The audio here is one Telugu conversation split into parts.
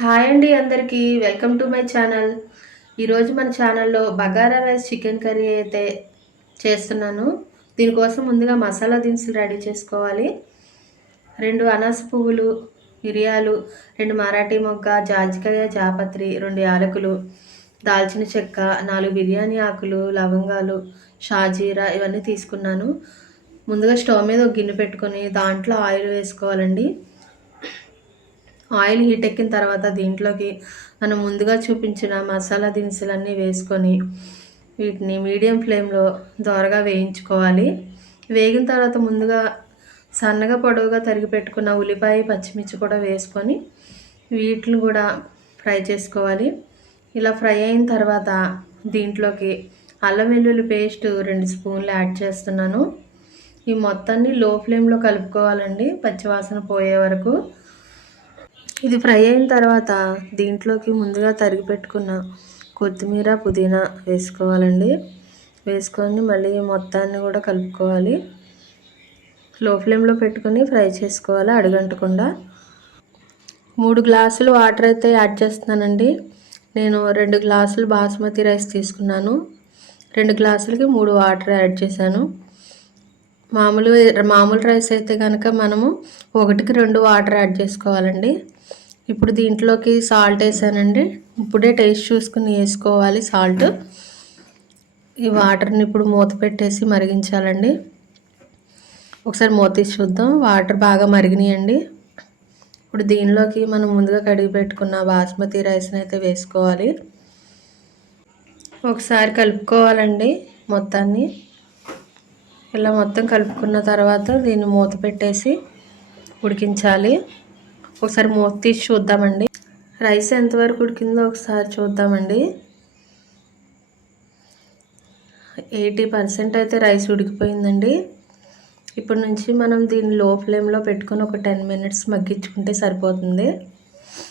హాయ్ అండి అందరికీ. Welcome to my channel. ఈరోజు మన ఛానల్లో బగారా రైస్ చికెన్ కర్రీ అయితే చేస్తున్నాను. దీనికోసం ముందుగా మసాలా దినుసులు రెడీ చేసుకోవాలి. రెండు అనాస పువ్వులు మిరియాలు రెండు మరాఠీ మొగ్గ జాజికాయ జాపత్రి రెండు యాలకులు దాల్చిన చెక్క నాలుగు బిర్యానీ ఆకులు లవంగాలు షాజీరా ఇవన్నీ తీసుకున్నాను. ముందుగా స్టవ్ మీద ఒక గిన్నె పెట్టుకొని దాంట్లో ఆయిల్ వేసుకోవాలండి. ఆయిల్ హీట్ ఎక్కిన తర్వాత దీంట్లోకి మనం ముందుగా చూపించిన మసాలా దినుసులన్నీ వేసుకొని వీటిని మీడియం ఫ్లేమ్లో దోరగా వేయించుకోవాలి. వేగిన తర్వాత ముందుగా సన్నగా పొడవుగా తరిగి పెట్టుకున్న ఉల్లిపాయ పచ్చిమిర్చి కూడా వేసుకొని వీటిని కూడా ఫ్రై చేసుకోవాలి. ఇలా ఫ్రై అయిన తర్వాత దీంట్లోకి అల్లం వెల్లుల్లి పేస్ట్ రెండు స్పూన్లు యాడ్ చేస్తున్నాను. ఈ మొత్తాన్ని లో ఫ్లేమ్లో కలుపుకోవాలండి. పచ్చివాసన పోయే వరకు ఇది ఫ్రై అయిన తర్వాత దీంట్లోకి ముందుగా తరిగి పెట్టుకున్న కొత్తిమీర పుదీనా వేసుకోవాలండి. వేసుకొని మళ్ళీ మొత్తాన్ని కూడా కలుపుకోవాలి. లో ఫ్లేమ్లో పెట్టుకొని ఫ్రై చేసుకోవాలి అడగంటకుండా. మూడు గ్లాసులు వాటర్ అయితే యాడ్ చేస్తున్నానండి. నేను రెండు గ్లాసులు బాస్మతి రైస్ తీసుకున్నాను. రెండు గ్లాసులకి మూడు వాటర్ యాడ్ చేశాను. మామూలు మామూలు రైస్ అయితే కనుక మనము ఒకటికి రెండు వాటర్ యాడ్ చేసుకోవాలండి. ఇప్పుడు దీంట్లోకి సాల్ట్ వేసానండి. ఇప్పుడే టేస్ట్ చూసుకుని వేసుకోవాలి సాల్ట్. ఈ వాటర్ని ఇప్పుడు మూత పెట్టేసి మరిగించాలండి. ఒకసారి మూత తీసి చూద్దాం. వాటర్ బాగా మరిగినాయండి. ఇప్పుడు దీనిలోకి మనం ముందుగా కడిగి పెట్టుకున్న బాస్మతి రైస్ని అయితే వేసుకోవాలి. ఒకసారి కలుపుకోవాలండి మొత్తాన్ని. ఇలా మొత్తం కలుపుకున్న తర్వాత దీన్ని మూత పెట్టేసి ఉడికించాలి. ఒకసారి మూత తీసి చూద్దామండి. రైస్ ఎంతవరకు ఉడికిందో ఒకసారి చూద్దామండి. ఎయిటీ పర్సెంట్ అయితే రైస్ ఉడికిపోయిందండి. ఇప్పటి నుంచి మనం దీన్ని లో ఫ్లేమ్లో పెట్టుకొని ఒక టెన్ మినిట్స్ మగ్గించుకుంటే సరిపోతుంది.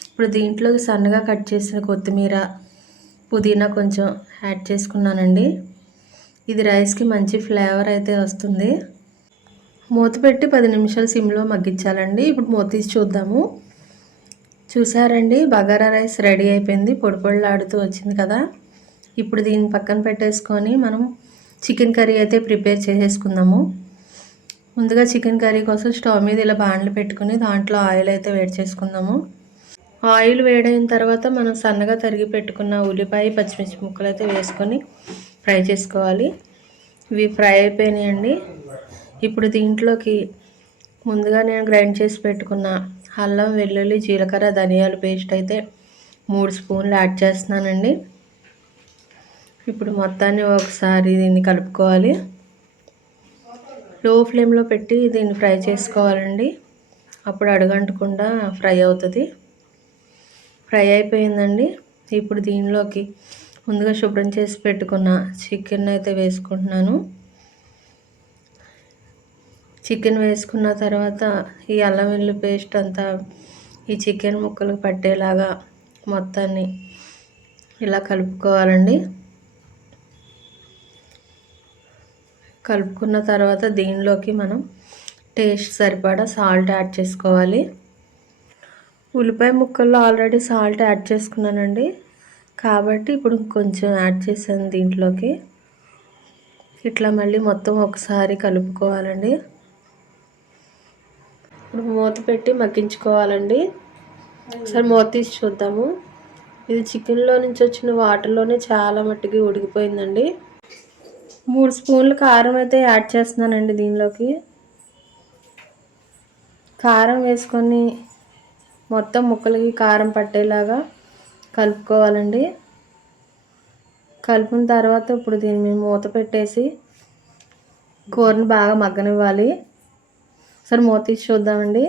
ఇప్పుడు దీంట్లోకి సన్నగా కట్ చేసిన కొత్తిమీర పుదీనా కొంచెం యాడ్ చేసుకున్నానండి. ఇది రైస్కి మంచి ఫ్లేవర్ అయితే వస్తుంది. మూత పెట్టి పది నిమిషాలు సిమ్లో మగ్గించాలండి. ఇప్పుడు మూత తీసి చూద్దాము. చూసారండి? బగారా రైస్ రెడీ అయిపోయింది. పొడి పొడిలాడుతూ వచ్చింది కదా. ఇప్పుడు దీన్ని పక్కన పెట్టేసుకొని మనం చికెన్ కర్రీ అయితే ప్రిపేర్ చేసేసుకుందాము. ముందుగా చికెన్ కర్రీ కోసం స్టవ్ మీద ఇలా బాండ్లు పెట్టుకుని దాంట్లో ఆయిల్ అయితే వేడి చేసుకుందాము. ఆయిల్ వేడైన తర్వాత మనం సన్నగా తరిగి పెట్టుకున్న ఉల్లిపాయ పచ్చిమిర్చి ముక్కలు అయితే వేసుకొని ఫ్రై చేసుకోవాలి. ఇవి ఫ్రై అయిపోయినాయండి. ఇప్పుడు దీంట్లోకి ముందుగా నేను గ్రైండ్ చేసి పెట్టుకున్న అల్లం వెల్లుల్లి జీలకర్ర ధనియాల పేస్ట్ అయితే మూడు స్పూన్లు యాడ్ చేస్తున్నానండి. ఇప్పుడు మొత్తాన్ని ఒకసారి దీన్ని కలుపుకోవాలి. లో ఫ్లేమ్లో పెట్టి దీన్ని ఫ్రై చేసుకోవాలండి. అప్పుడు అడగంటకుండా ఫ్రై అవుతుంది. ఫ్రై అయిపోయిందండి. ఇప్పుడు దీనిలోకి ముందుగా శుభ్రం చేసి పెట్టుకున్న చికెన్ అయితే వేసుకుంటున్నాను. చికెన్ వేసుకున్న తర్వాత ఈ అల్లం వెల్లుల్లి పేస్ట్ అంతా ఈ చికెన్ ముక్కలు పట్టేలాగా మొత్తాన్ని ఇలా కలుపుకోవాలండి. కలుపుకున్న తర్వాత దీనిలోకి మనం టేస్ట్ సరిపడా సాల్ట్ యాడ్ చేసుకోవాలి. ఉల్లిపాయ ముక్కల్లో ఆల్రెడీ సాల్ట్ యాడ్ చేసుకున్నానండి. కాబట్టి ఇప్పుడు కొంచెం యాడ్ చేశాను దీంట్లోకి. ఇట్లా మళ్ళీ మొత్తం ఒకసారి కలుపుకోవాలండి. ఇప్పుడు మూత పెట్టి మగ్గించుకోవాలండి. ఒకసారి మూత తీసి చూద్దాము. ఇది చికెన్లో నుంచి వచ్చిన వాటర్లోనే చాలా మట్టికి ఉడికిపోయిందండి. మూడు స్పూన్లు కారం అయితే యాడ్ చేస్తున్నానండి దీనిలోకి. కారం వేసుకొని మొత్తం ముక్కలకి కారం పట్టేలాగా కలుపుకోవాలండి. కలిపిన తర్వాత ఇప్పుడు దీన్ని మూత పెట్టేసి కూరని బాగా మగ్గనివ్వాలి. సరే మూత తీసి చూద్దామండి.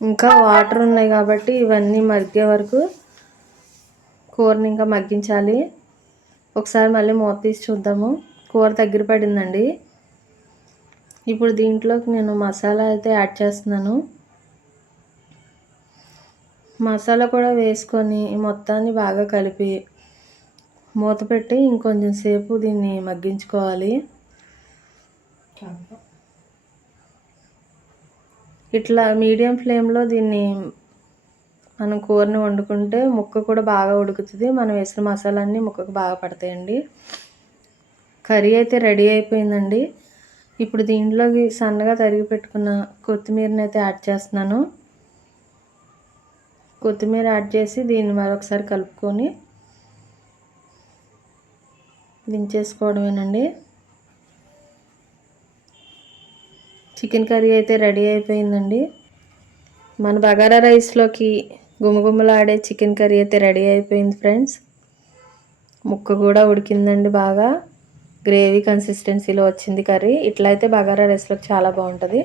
ఇంకా వాటర్ ఉన్నాయి కాబట్టి ఇవన్నీ మగ్గే వరకు కూరని ఇంకా మగ్గించాలి. ఒకసారి మళ్ళీ మూత తీసి చూద్దాము. కూర దగ్గర పడిందండి. ఇప్పుడు దీంట్లోకి నేను మసాలా అయితే యాడ్ చేస్తున్నాను. మసాలా కూడా వేసుకొని మొత్తాన్ని బాగా కలిపి మూత పెట్టి ఇంకొంచెం సేపు దీన్ని మగ్గించుకోవాలి. ఇట్లా మీడియం ఫ్లేమ్లో దీన్ని మనం కూరని వండుకుంటే ముక్క కూడా బాగా ఉడుకుతుంది. మనం వేసిన మసాలాన్ని ముక్కకు బాగా పడతాయండి. కర్రీ అయితే రెడీ అయిపోయిందండి. ఇప్పుడు దీంట్లోకి సన్నగా తరిగి పెట్టుకున్న కొత్తిమీరని అయితే యాడ్ చేస్తున్నాను. కొత్తిమీర యాడ్ చేసి దీన్ని మరొకసారి కలుపుకొని దించేసుకోవడమేనండి. చికెన్ కర్రీ అయితే రెడీ అయిపోయిందండి. మన బగారా రైస్లోకి గుమగుమలాడే చికెన్ కర్రీ అయితే రెడీ అయిపోయింది ఫ్రెండ్స్. ముక్క కూడా ఉడికిందండి బాగా. గ్రేవీ కన్సిస్టెన్సీలో వచ్చింది కర్రీ. ఇట్లా అయితే బగారా రైస్లోకి చాలా బాగుంటుంది.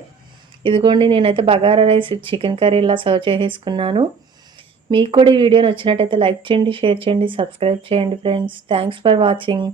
ఇదిగోండి నేనైతే బగారా రైస్ చికెన్ కర్రీ ఇలా సర్వ్ చేసేసుకున్నాను. మీకు కూడా ఈ వీడియో నచ్చినట్టయితే లైక్ చేయండి షేర్ చేయండి సబ్స్క్రైబ్ చేయండి ఫ్రెండ్స్. Thanks for watching